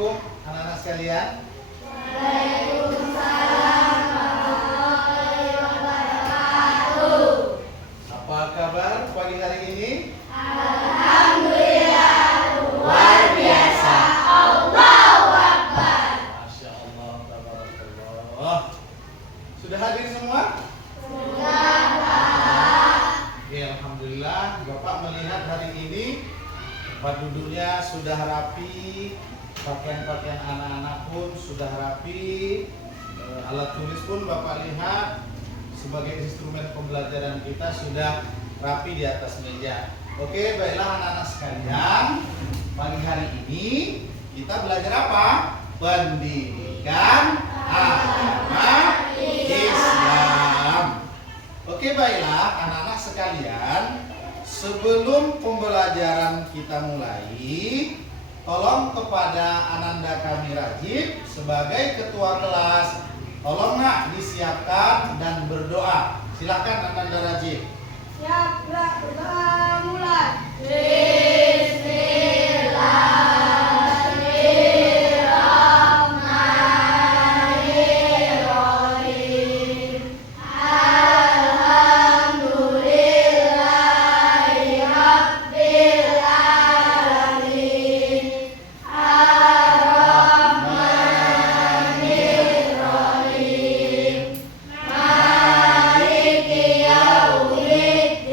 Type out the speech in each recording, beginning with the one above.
Assalamualaikum anak-anak sekalian. Waalaikumsalam warahmatullahi wabarakatuh. Apa kabar pagi hari ini? Alhamdulillah luar biasa. Allahu Akbar. Masya Allah, tabarakallah. Sudah hadir semua? Sudah, Pak. Ya, alhamdulillah. Bapak melihat hari ini tempat duduknya sudah rapi, pakaian-pakaian anak-anak pun sudah rapi, alat tulis pun Bapak lihat sebagai instrumen pembelajaran kita sudah rapi di atas meja. Oke, baiklah anak-anak sekalian, pagi hari ini kita belajar apa? Pendidikan agama Islam. Oke, baiklah anak-anak sekalian, sebelum pembelajaran kita mulai, tolong kepada Ananda kami Rajib sebagai ketua kelas, tolong nak disiapkan dan berdoa. Silakan Ananda Rajib. Siap, berdoa mulai. Bismillahirrahmanirrahim. Alhamdulillahi rabbil alamin. Ar-Rahmanirrahim. Maliki yaumiddin.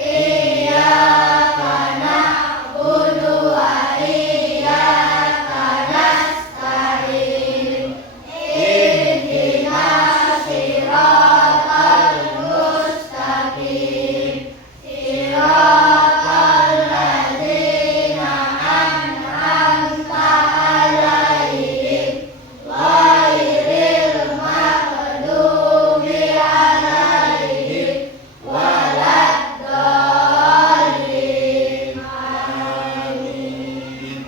Iyyaka na'budu wa iyyaka nasta'in. Ihdinas siratal mustaqim. Siratal ladzina an'amta 'alaihim ghairil maghdubi 'alaihim waladdallin. Amin.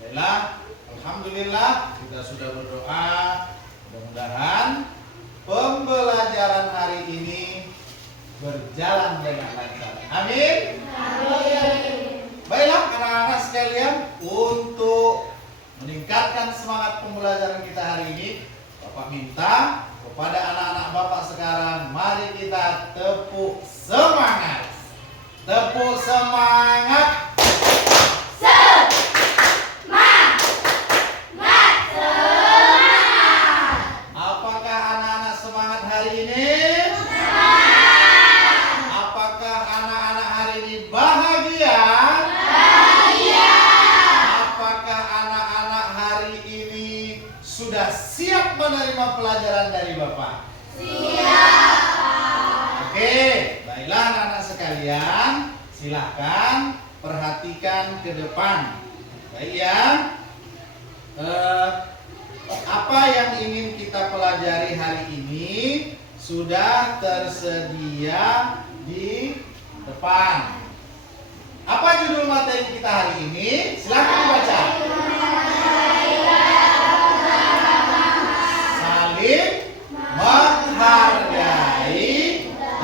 Baiklah, alhamdulillah kita sudah berdoa. Mudah-mudahan pembelajaran hari ini berjalan dengan lancar. Amin. Baiklah anak-anak sekalian, untuk meningkatkan semangat pembelajaran kita hari ini, Bapak minta kepada anak-anak Bapak sekarang, mari kita tepuk semangat. Tepuk semangat. Apakah anak-anak semangat hari ini? Apakah anak-anak hari ini bahagia? Apakah anak-anak hari ini sudah siap menerima pelajaran dari Bapak? Oke, baiklah anak-anak sekalian, silahkan perhatikan ke depan. Baik ya. Apa yang ingin kita pelajari hari ini sudah tersedia di depan. Apa judul materi kita hari ini? Silahkan dibaca. Saling menghargai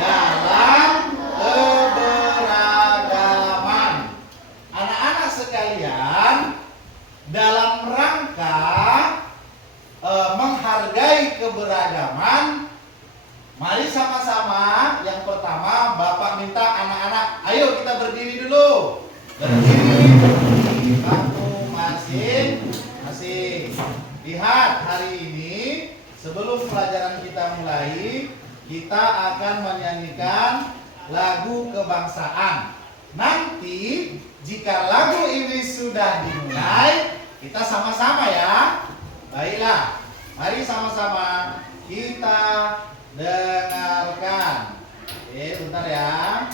dalam keberagaman. Anak-anak sekalian, dalam rangka menghargai keberagaman, mari sama-sama. Yang pertama, Bapak minta anak-anak, ayo kita berdiri dulu. Berdiri. Kamu masing-masing. Lihat, hari ini sebelum pelajaran kita mulai, kita akan menyanyikan lagu kebangsaan. Nanti jika lagu ini sudah dimulai, kita sama-sama ya. Baiklah, mari sama-sama kita dengarkan. Oke, bentar ya.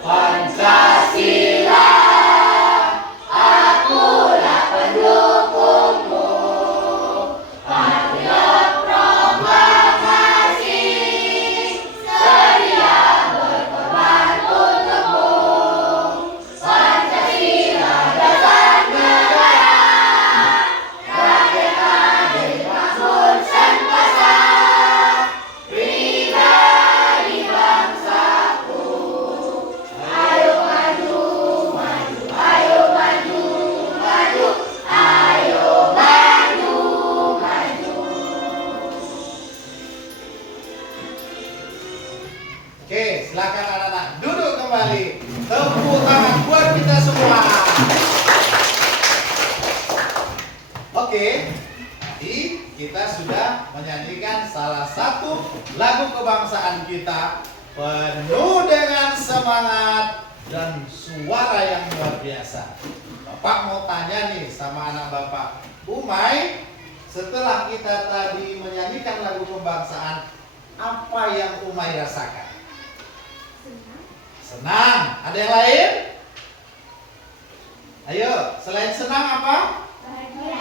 Pancasila, akulah pendukungmu. Patriot Roma Oke, jadi kita sudah menyanyikan salah satu lagu kebangsaan kita penuh dengan semangat dan suara yang luar biasa. Bapak mau tanya nih sama anak Bapak, Umay, setelah kita tadi menyanyikan lagu kebangsaan, apa yang Umay rasakan? Senang. Ada yang lain? Ayo, selain senang apa?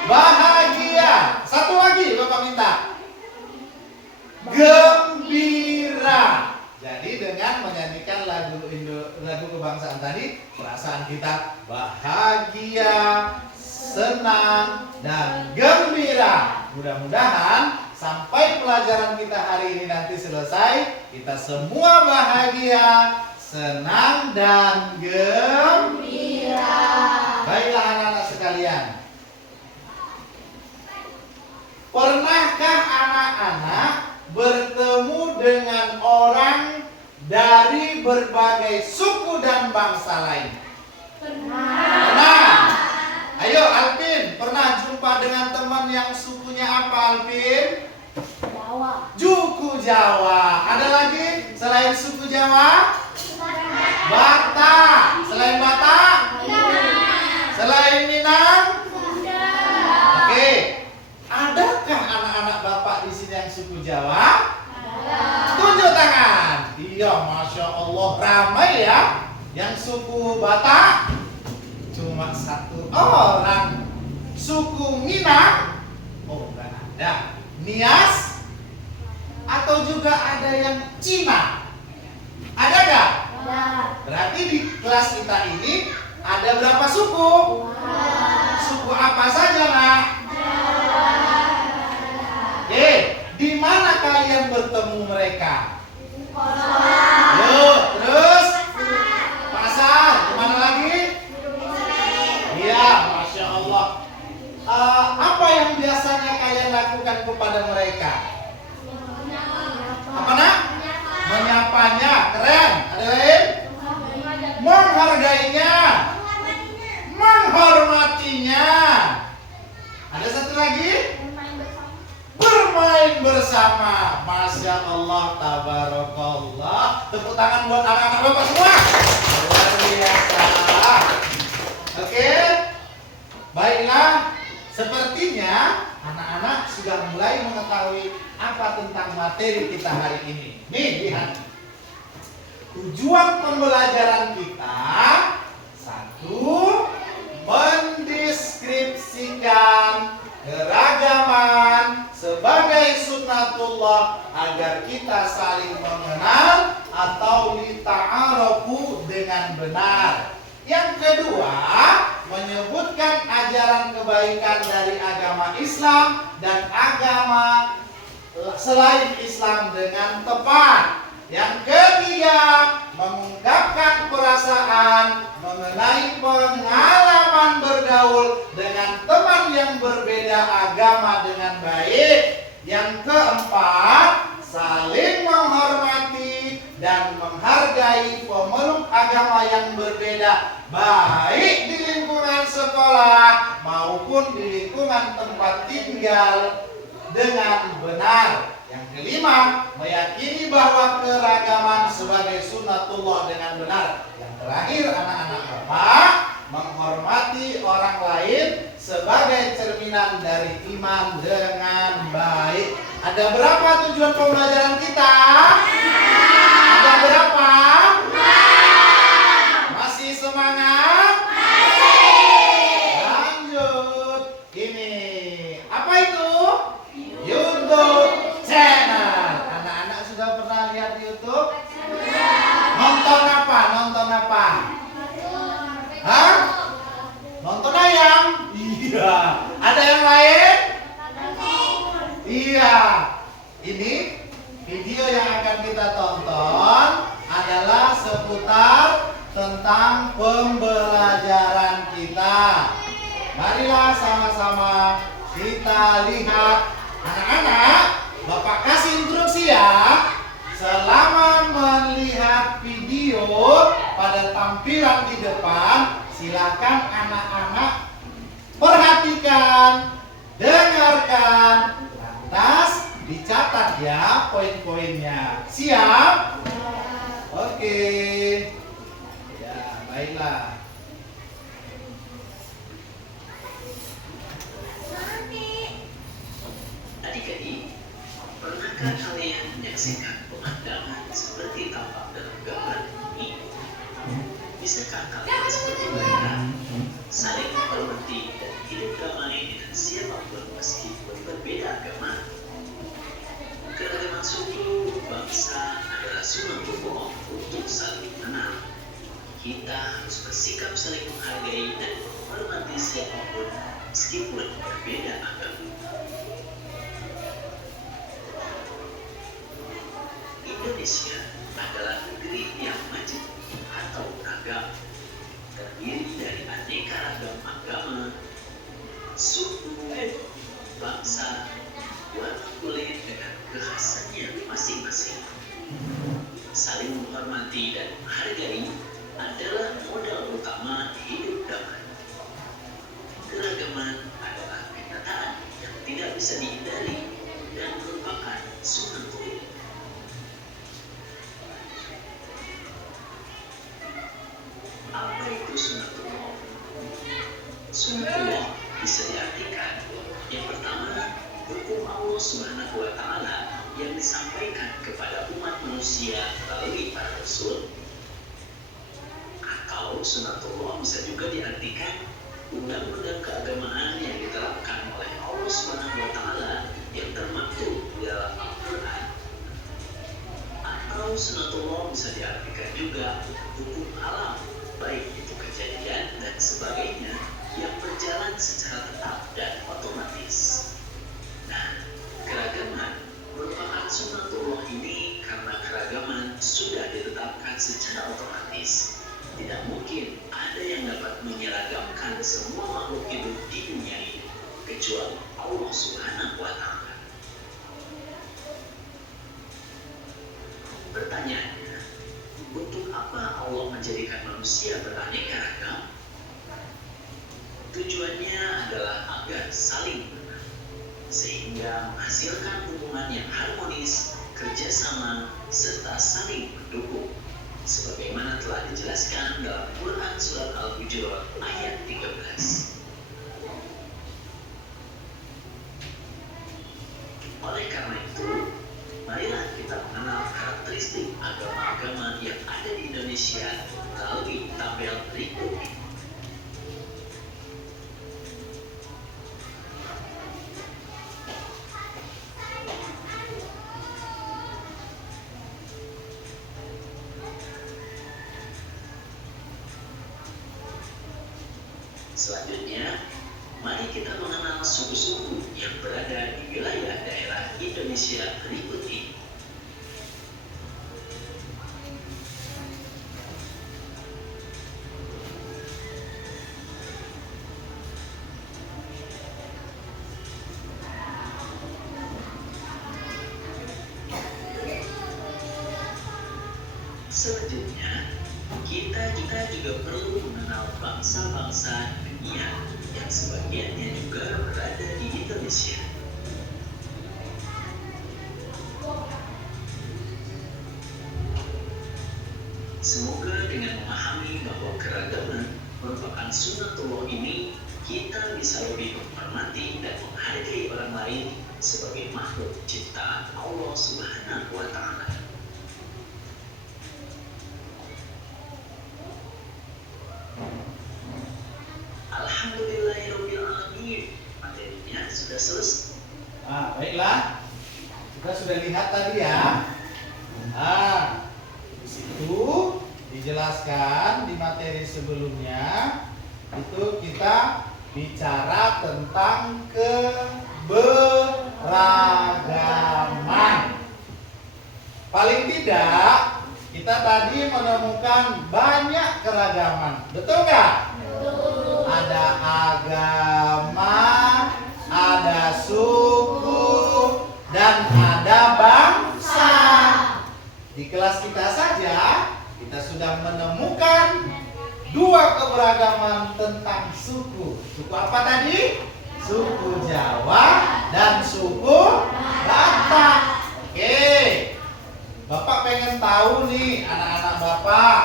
Bahagia. Satu lagi Bapak minta. Gembira. Jadi dengan menyanyikan lagu kebangsaan tadi, perasaan kita bahagia, senang, dan gembira. Mudah-mudahan sampai pelajaran kita hari ini nanti selesai, kita semua bahagia, senang, dan gembira. Baiklah anak-anak sekalian. Pernahkah anak-anak bertemu dengan orang dari berbagai suku dan bangsa lain? Pernah. Ayo Alvin, pernah jumpa dengan teman yang sukunya apa Alvin? Jawa. Suku Jawa. Ada lagi selain suku Jawa? Batak. Selain Batak? Selain Minang? Oke. Adakah anak-anak Bapak di sini yang suku Jawa? Tunjuk tangan. Iya, Masya Allah, ramai ya. Yang suku Batak cuma satu orang. Suku Minang? Oh, enggak ada. Nias? Atau juga ada yang Cina? Ada nggak? Ada. Berarti di kelas kita ini ada berapa suku? Suku apa saja, Nak? Di mana kalian bertemu mereka? Yuk, terus? Pasar. Kemana lagi? Iya, Masya Allah. Apa yang biasanya kalian lakukan kepada mereka? Apa, Nak? Menyapanya. Keren. Ada lain? Menghargainya. Menghormatinya. Ada satu lagi? Bermain bersama. Masya Allah, tabarakallah. Tepuk tangan buat anak-anak Bapak semua. Luar biasa. Oke. Baiklah. Sepertinya anak-anak sudah mulai mengetahui apa tentang materi kita hari ini. Nih, lihat. Tujuan pembelajaran kita, satu, mendeskripsikan keragaman sebagai sunnatullah agar kita saling mengenal atau lita'arafu dengan benar. Yang kedua, menyebutkan ajaran kebaikan dari agama Islam dan agama selain Islam dengan tepat. Yang ketiga, mengungkapkan perasaan mengenai pengalaman bergaul dengan teman yang berbeda agama dengan baik. Yang keempat, saling menghormati dan menghargai pemeluk agama yang berbeda, baik di lingkungan sekolah maupun di lingkungan tempat tinggal dengan benar. Yang kelima, meyakini bahwa keragaman sebagai sunnatullah dengan benar. Yang terakhir, anak-anak Bapak, menghormati orang lain sebagai cerminan dari iman dengan baik. Ada berapa tujuan pembelajaran kita? Ada berapa? Masih semangat? Lanjut. Ini apa itu? YouTube channel. Anak-anak sudah pernah lihat YouTube? Nonton apa? Nonton apa? Hah? Nonton ayam? Iya. Ada yang lain? Iya. Ini video yang akan kita tonton adalah seputar tentang pembelajaran kita. Marilah sama-sama kita lihat. Anak-anak, Bapak kasih instruksi ya. Selama melihat video pada tampilan di depan, silakan anak-anak perhatikan dengarkan, lantas dicatat ya poin-poinnya. Siap? Oke. Ya, baiklah. Adik-adik, pernahkah kalian menyaksikan pemandangan seperti tampak dalam gambar ini? Bisakah kalian seperti mereka saling menghormati dan hidup damai dengan siapapun meskipun berbeda agama? Keragaman suku, bangsa adalah sunatullah untuk saling mengenal. Kita harus bersikap saling menghargai dan menghormati siapapun meskipun berbeda agama. Indonesia adalah negeri yang maju atau beragam, terdiri dari aneka ragam agama, suku, bangsa, warna kulit dengan kekhasannya masing-masing. Saling menghormati dan menghargai adalah modal utama hidup damai. Keragaman adalah kenyataan yang tidak bisa dihindari dan merupakan sunatullah. Apa itu sunatullah? Sunatullah bisa diartikan yang pertama, hukum Allah Subhanahu wa Ta'ala yang disampaikan kepada umat manusia melalui para rasul. Atau sunatullah bisa juga diartikan undang-undang keagamaan yang diterapkan oleh Allah Subhanahu wa Ta'ala yang termaktub di dalam Al-Quran. Atau sunatullah bisa diartikan juga hukum alam, baik itu kejadian dan sebagainya yang berjalan secara tetap dan otomatis. Nah, keragaman merupakan sunatullah ini karena keragaman sudah ditetapkan secara otomatis. Tidak mungkin ada yang dapat menyeragamkan semua makhluk hidup di dunia ini kecuali Allah Subhanahu wa Ta'ala. Pertanyaannya, untuk apa Allah menjadikan manusia beraneka ragam? Tujuannya adalah agar saling mengenal, sehingga menghasilkan hubungan yang harmonis, kerjasama, serta saling mendukung. Sebagaimana telah dijelaskan dalam Quran Surat Al-Hujurat ayat 13. Oleh karena itu, marilah kita mengenal karakteristik agama-agama yang ada di Indonesia melalui tabel berikut ini. Selanjutnya, mari kita mengenal suku-suku yang berada di wilayah daerah Indonesia berikut ini. Selanjutnya, kita juga perlu mengenal bangsa-bangsa dunia yang sebagiannya juga berada di Indonesia. Semoga dengan memahami bahwa keragaman merupakan sunatullah ini, kita bisa lebih menghormati dan menghargai orang lain sebagai makhluk ciptaan Allah Subhanahu wa Ta'ala. Alhamdulillahirrahmanirrahim. Materinya sudah selesai. Baiklah. Kita sudah lihat tadi ya. Di situ dijelaskan di materi sebelumnya itu kita bicara tentang keberagaman. Paling tidak kita tadi menemukan banyak keragaman. Betul nggak? Ada agama, ada suku, dan ada bangsa. Di kelas kita saja kita sudah menemukan dua keberagaman tentang suku. Suku apa tadi? suku Jawa, dan suku Batak. Oke. Bapak pengen tahu nih anak-anak Bapak.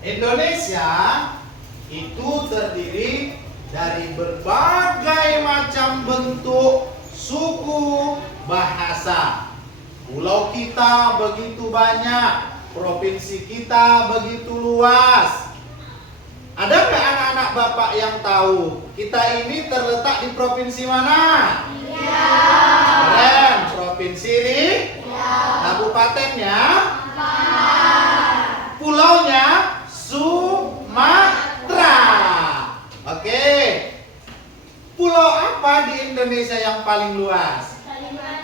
Indonesia itu terdiri dari berbagai macam bentuk suku bahasa. Pulau kita begitu banyak, provinsi kita begitu luas. Ada nggak anak-anak Bapak yang tahu kita ini terletak di provinsi mana? Iya. Keren, provinsi ini? Iya. Kabupatennya? Pulaunya? Sumatera. Oke. Pulau apa di Indonesia yang paling luas?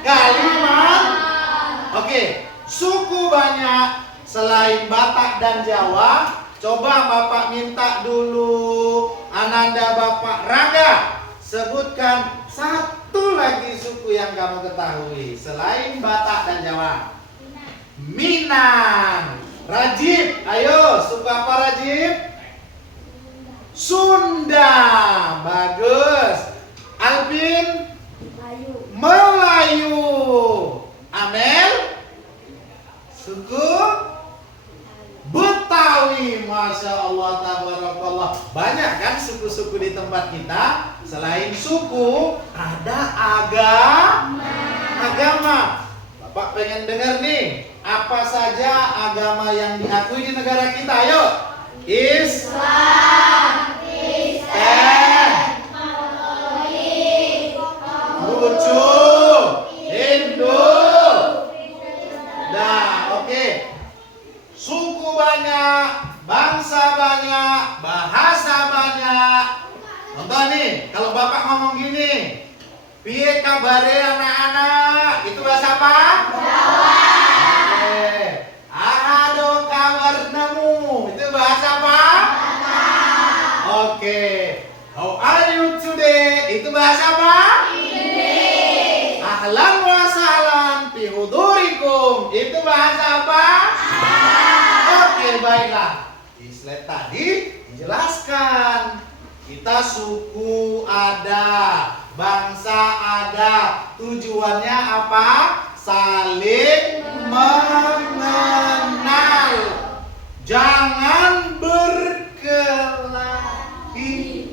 Kalimantan. Oke. Suku banyak selain Batak dan Jawa. Coba Bapak minta dulu Ananda Bapak Rangga, sebutkan satu lagi suku yang kamu ketahui selain Batak dan Jawa. Minang. Rajib, ayo suku apa Rajib? Sunda. Bagus. Alvin? Melayu. Amel? Suku Betawi. Masya Allah, tabarakallah. Banyak kan suku-suku di tempat kita. Selain suku, ada agama. Bapak pengen dengar nih, apa saja agama yang diakui di negara kita? Ayo. Islam, Kristen, Bucu, Hindu. Nah, oke. Suku banyak, bangsa banyak, bahasa banyak. Contoh nih, kalau Bapak ngomong gini, piye kabare anak-anak? Itu bahasa apa? Jawa. Oke. Ahado kabar nemu. Itu bahasa apa? Oke. How are you today? Itu bahasa apa? Inggris. Ahlan wa sahlan fi hudurikum. Itu bahasa apa? Oke, baiklah. Di slide tadi dijelaskan kita suku ada, bangsa ada. Tujuannya apa? Saling mengenal. Jangan berkelahi.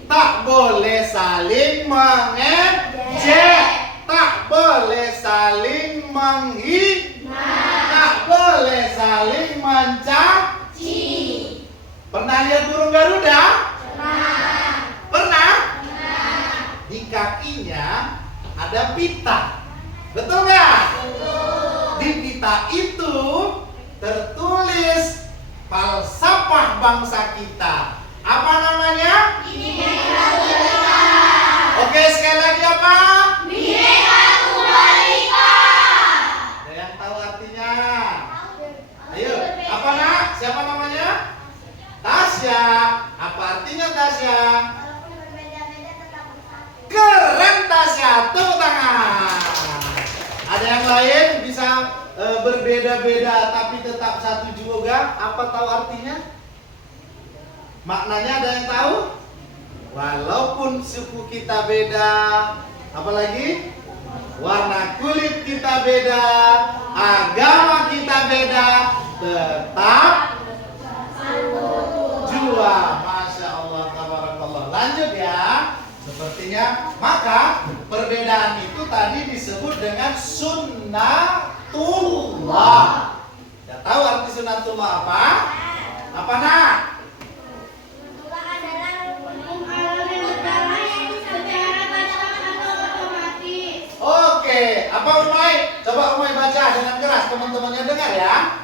Tak boleh saling mengejek. Tak boleh saling menghina. Tak boleh saling mencaci. Pernah lihat burung Garuda? Pernah? Di kakinya ada pita. Betul nggak? Di pita itu tertulis falsafah bangsa kita. Apa namanya? Oke, sekali lagi apa? Ada yang tahu artinya? Ayo, apa nak? Siapa namanya? Tasya. Apa artinya Tasya? Keren Tasya, tepuk tangan. Ada yang lain bisa berbeda-beda tapi tetap satu juga. Apa tahu artinya? Maknanya ada yang tahu? Walaupun suku kita beda, apalagi warna kulit kita beda, agama kita beda, tetap jua. Masya Allah, tabarakallah. Lanjut ya. Sepertinya maka perbedaan itu tadi disebut dengan sunnatullah. Ya tahu arti sunnatullah apa? Apa nak? Oke, apa Umay? Coba Umay baca dengan keras, teman-temannya dengar ya.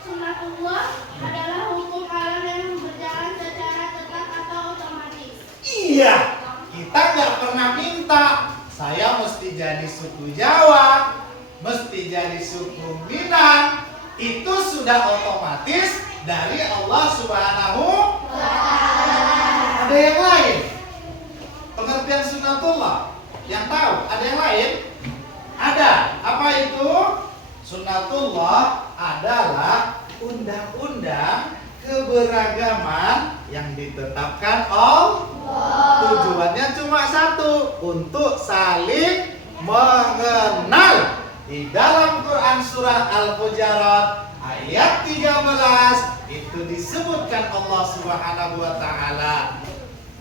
Sunnatullah adalah hukum alam yang berjalan secara tetap atau otomatis. Iya, kita nggak pernah minta saya mesti jadi suku Jawa, mesti jadi suku Minang. Itu sudah otomatis dari Allah Subhanahu wa Ta'ala. Ada yang lain? Pengertian sunnatullah yang tahu? Ada yang lain? Ada. Apa itu? Sunnatullah adalah undang-undang keberagaman yang ditetapkan Allah. Tujuannya cuma satu. untuk saling mengenal. Di dalam Quran surah Al-Hujurat ayat 13 itu disebutkan Allah Subhanahu wa taala.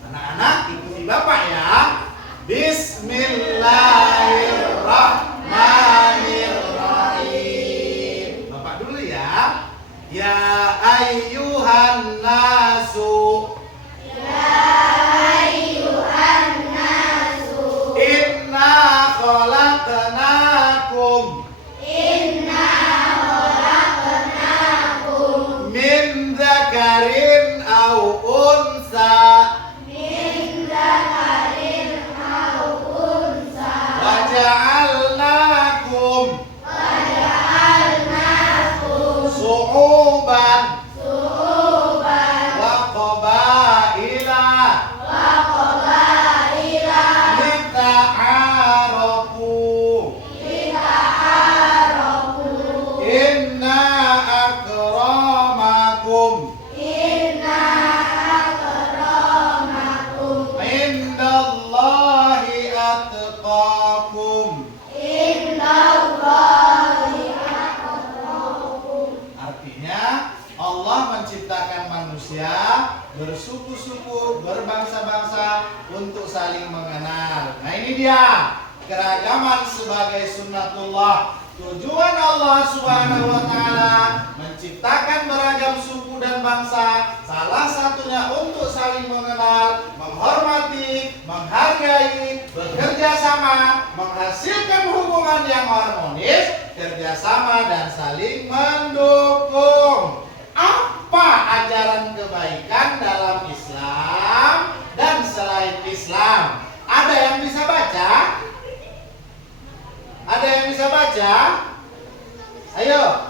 Anak-anak ikuti Bapak ya. Bismillahirrahmanirrahim. Bapak dulu ya. Ya ayyuhan nasu. Inna khalaqnakum min dzakarin aw unsa wa ja'alnakum su'uban wa qabaila lita'arafu. Inna akramakum indallahi atqakum. Artinya Allah menciptakan manusia bersuku-suku, berbangsa-bangsa untuk saling mengenal. Nah ini dia keragaman sebagai sunnatullah. Tujuan Allah Subhanahu wa taala menciptakan beragam suku dan bangsa, salah satunya untuk saling mengenal, menghormati, menghargai, bekerja sama, menghasilkan hubungan yang harmonis, kerjasama dan saling mendukung. Apa ajaran kebaikan dalam Islam dan selain Islam? Ada yang bisa baca? Ada yang bisa baca? Ayo.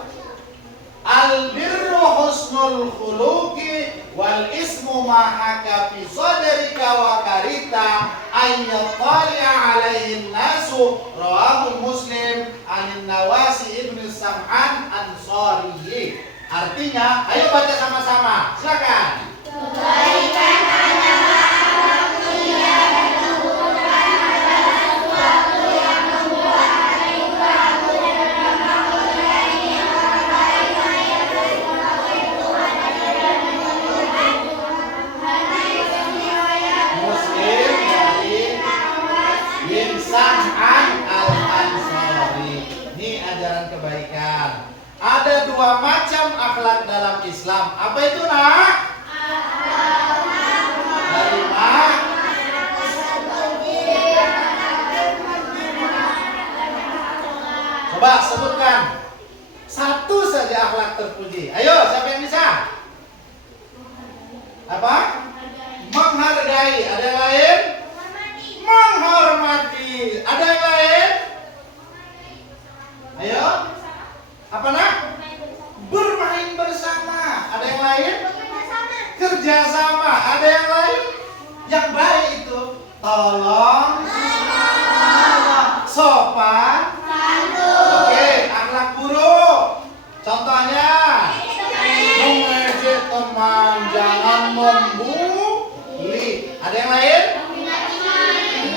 Al-birru husnul khuluqi wal ismu ma haka fi sadrika wa karita ayyattali'a alaihi nasu. Rawahu Muslim anin Nawasi ibn Sam'an Ansari. Artinya, ayo baca sama-sama. Silakan. Kebaikan adalah akhlak mulia dan kebutuhan adalah sesuatu yang membuat hati ragu dan menghargai yang terbaik hanya sesuatu Tuhan dan Tuhan. Karena itu riwayat Muslim dari bin Sam'an Al-Ansari. Ini ajaran kebaikan. Ada dua macam akhlak dalam Islam. Apa itu nak? Dari mak. Coba sebutkan satu saja akhlak terpuji. Ayo, siapa yang bisa? Apa? Menghargai. Ada yang lain? Menghormati. Ada yang lain? Ayo. Apa nak? Bermain bersama. Ada yang lain? Kerjasama. Ada yang lain? Yang baik itu tolong, sopan. Oke, akhlak buruk. Contohnya mengejek teman, jangan membuli. Ada yang lain?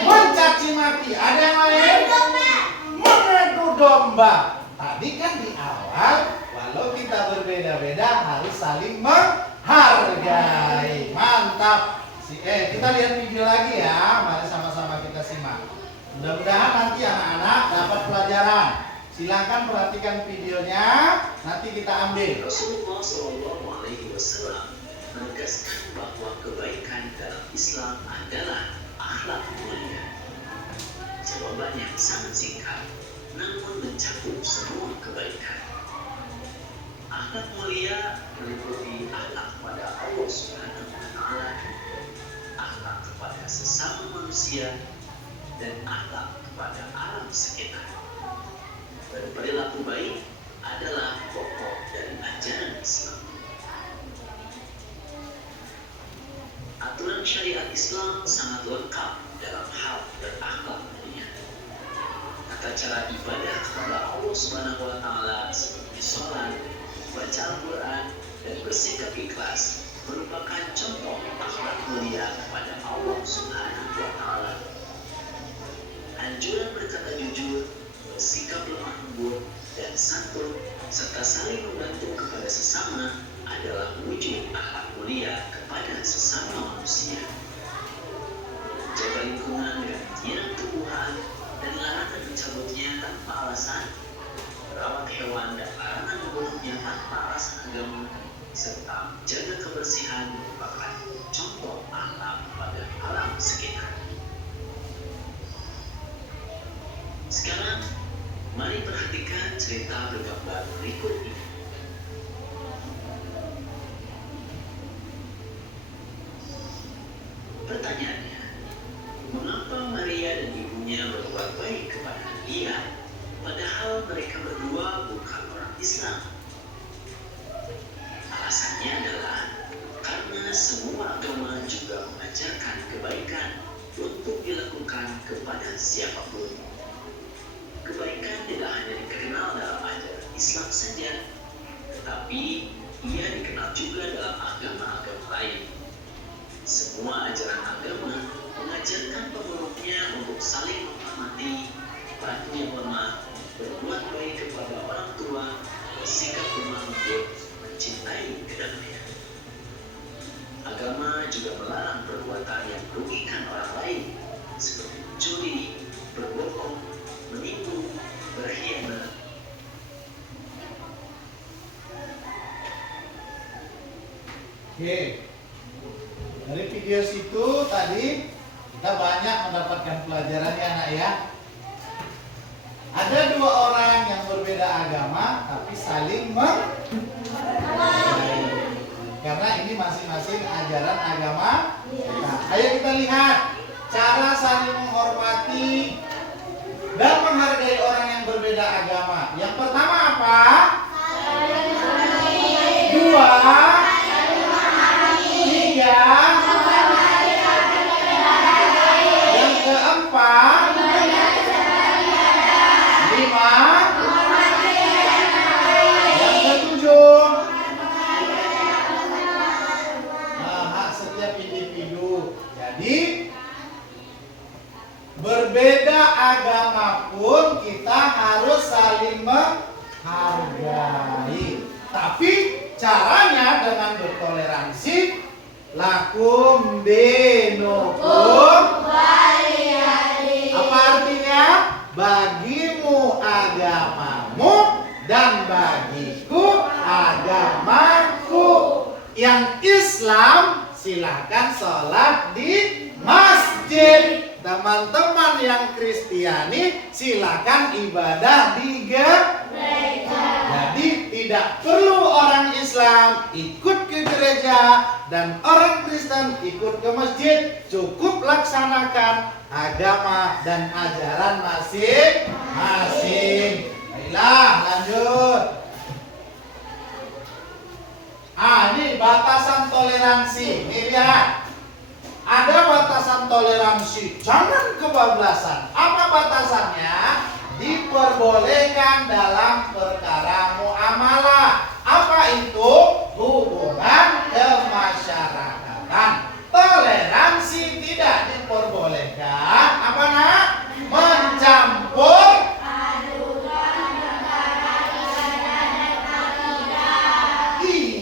Mencaci maki. Ada yang lain? Mengadu domba. Tadi kan di awal, walau kita berbeda-beda harus saling menghargai. Mantap. Kita lihat video lagi ya. Mari sama-sama kita simak. Mudah-mudahan nanti anak-anak dapat pelajaran. Silakan perhatikan videonya. Nanti kita ambil. Rasulullah SAW menegaskan bahwa kebaikan dalam Islam adalah akhlak mulia. Jawaban yang sangat singkat, namun mencakup semua kebaikan. Akhlak mulia meliputi akhlak kepada Allah Subhanahu wa taala, akhlak kepada sesama manusia, dan akhlak kepada alam sekitar. Berperilaku baik adalah pokok dari ajaran Islam. Aturan syariat Islam sangat lengkap dalam hal berakhlak mulia. Tata cara ibadah kepada Allah Subhanahu wa taala seperti sholat, baca Al-Quran, dan bersikap ikhlas merupakan contoh akhlak mulia kepada Allah Subhanahu wa taala. anjuran berkata jujur, bersikap lemah lembut dan santun, serta saling membantu kepada sesama adalah wujud akhlak mulia kepada sesama manusia. Jaga lingkungan dengan menyiram tumbuhan dan larangan mencabutnya tanpa alasan, merawat hewan dan larangan membunuhnya tanpa alasan agama, serta menjaga kebersihan merupakan contoh akhlak pada alam sekitar. Sekarang, mari perhatikan cerita bergambar berikut ini. Pertanyaannya, mengapa Maria dan ibunya berbuat baik kepada dia, padahal mereka berdua bukan orang Islam? Alasannya adalah karena semua agama juga mengajarkan kebaikan untuk dilakukan kepada siapapun. Kebaikan tidak hanya dikenal dalam ajaran Islam saja, tetapi ia dikenal juga dalam agama-agama lain. Semua ajaran agama mengajarkan pemeluknya untuk saling menghormati, bantu yang lemah, berbuat baik kepada orang tua, bersikap lemah lembut, mencintai kedamaian. Agama juga melarang perbuatan yang merugikan orang lain, seperti mencuri, berbohong, menipu, berkhianat. Oke, dari video situ tadi kita banyak mendapatkan pelajaran ya anak ya. Ada dua orang yang berbeda agama tapi saling menghargai. Karena ini masing-masing ajaran agama. Nah, ayo kita lihat cara saling menghormati dan menghargai orang yang berbeda agama. Yang pertama apa? Dua, tiga, yang keempat, lima, yang ketujuh. Nah, hak setiap individu. Jadi berbeda agama pun kita harus saling menghargai. Tapi caranya dengan bertoleransi. Lakum dinukum waliyadin. Apa artinya? Bagimu agamamu dan bagiku agamaku. Yang Islam silahkan sholat di masjid. Teman-teman yang Kristiani silakan ibadah di gereja. Jadi tidak perlu orang Islam ikut ke gereja dan orang Kristen ikut ke masjid. Cukup laksanakan agama dan ajaran masing-masing. Baiklah, lanjut. Ini batasan toleransi. Ini lihat. Ada batasan toleransi, jangan kebablasan. Apa batasannya? Diperbolehkan dalam perkara muamalah. Apa itu? Hubungan kemasyarakatan. Toleransi tidak diperbolehkan. Apa nak? Mencampur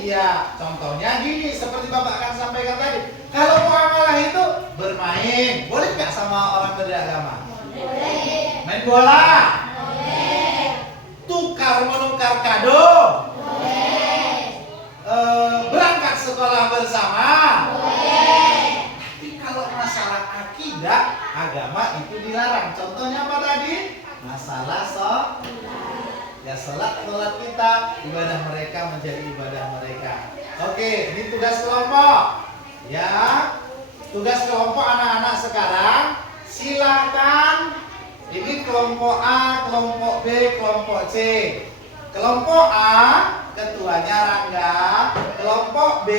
iya, contohnya gini, seperti Bapak akan sampaikan tadi. Kalau muamalah itu bermain, boleh nggak sama orang beragama? Boleh. Main bola? Boleh. Tukar menukar kado? Boleh. Berangkat sekolah bersama? Boleh. Tapi kalau masalah akidah, agama itu dilarang. Contohnya apa tadi? Masalah ya sholat kita, ibadah mereka menjadi ibadah mereka. Oke, ini tugas kelompok. Ya, tugas kelompok anak-anak sekarang. Silakan. Ini kelompok A, kelompok B, kelompok C. Kelompok A, ketuanya Rangga. Kelompok B,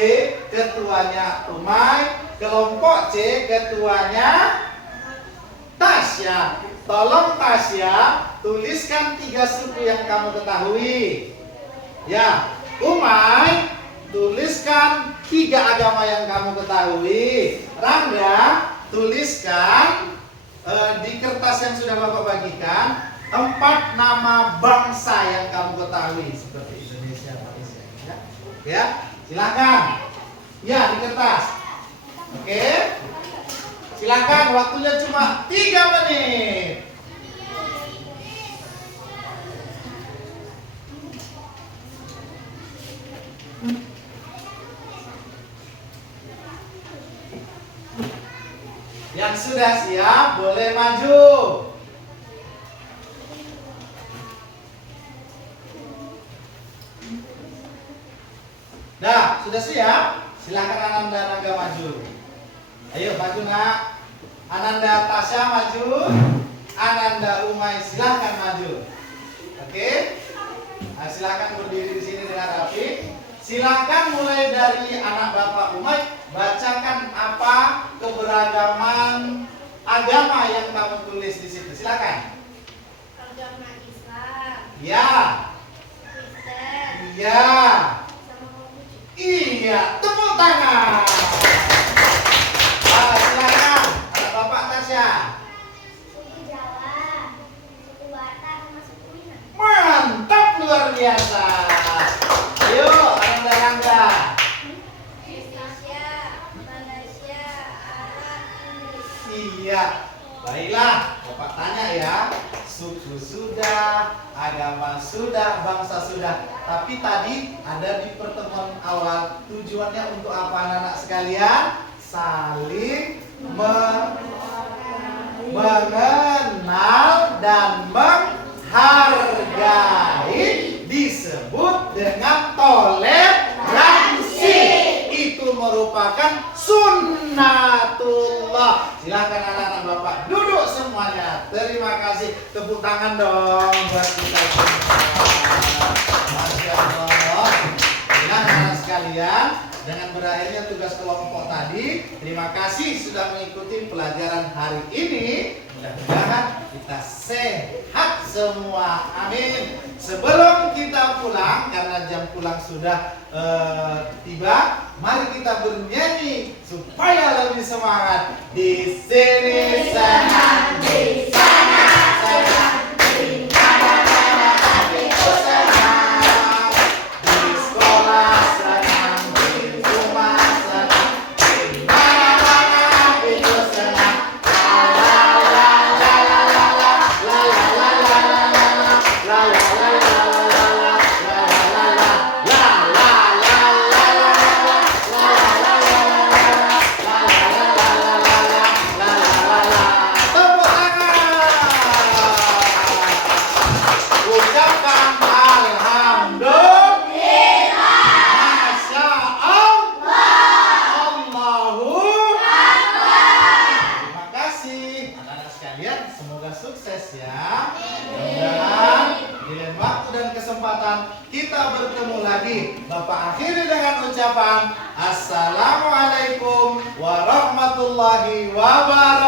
ketuanya Umay. Kelompok C, ketuanya Tasya. Tolong Tasya, tuliskan 3 suku yang kamu ketahui. Ya, Umay, tuliskan 3 agama yang kamu ketahui. Rangga, tuliskan di kertas kertas yang sudah Bapak bagikan 4 nama bangsa yang kamu ketahui seperti Indonesia, Malaysia, ya. Silakan. Ya, di kertas. Oke. Silakan, waktunya cuma 3 menit. Yang sudah siap boleh maju. Nah, sudah siap? Silakan Ananda Rangga maju. Ayo maju nak. Ananda Tasya maju. Ananda Umay silakan maju. Oke? Nah, silakan berdiri di sini dengan rapi. Silakan mulai dari anak Bapak Umay, bacakan apa keberagaman agama yang kamu tulis di situ. Silakan. Agama Islam, Ya. Kristen, Iya. sama Konghucu. Iya, tepuk tangan. Silakan, anak Bapak Tasya. Suku Jawa, suku Batak, sama suku Minang. Mantap, luar biasa. Ayo, Ananda Rangga. Indonesia, Malaysia, Arab, Inggris. Iya. Baiklah, Bapak tanya ya. Suku sudah, agama sudah, bangsa sudah. Tapi tadi ada di pertemuan awal, tujuannya untuk apa anak-anak sekalian? Saling mengenal dan menghargai, disebut dengan toleransi. Itu merupakan sunnatullah. Silakan anak-anak Bapak duduk semuanya. Terima kasih. Tepuk tangan dong buat kita semua. Masya Allah. Nah, anak sekalian, dengan berakhirnya tugas kelompok tadi, terima kasih sudah mengikuti pelajaran hari ini. Mudah-mudahan kita sehat semua. Amin. Sebelum kita pulang, karena jam pulang sudah tiba, mari kita bernyanyi supaya lebih semangat. Di sini senang, di sana senang, di mana-mana tapi senang. Di sekolah senang, di rumah senang, di mana-mana itu senang. Ucapkan alhamdulillah. Masya Allah. Allahu Terima kasih anak-anak sekalian, semoga sukses ya. Mudah-mudahan di lain waktu dan kesempatan kita bertemu lagi. Bapak akhiri dengan ucapan Assalamualaikum warahmatullahi wabarakatuh.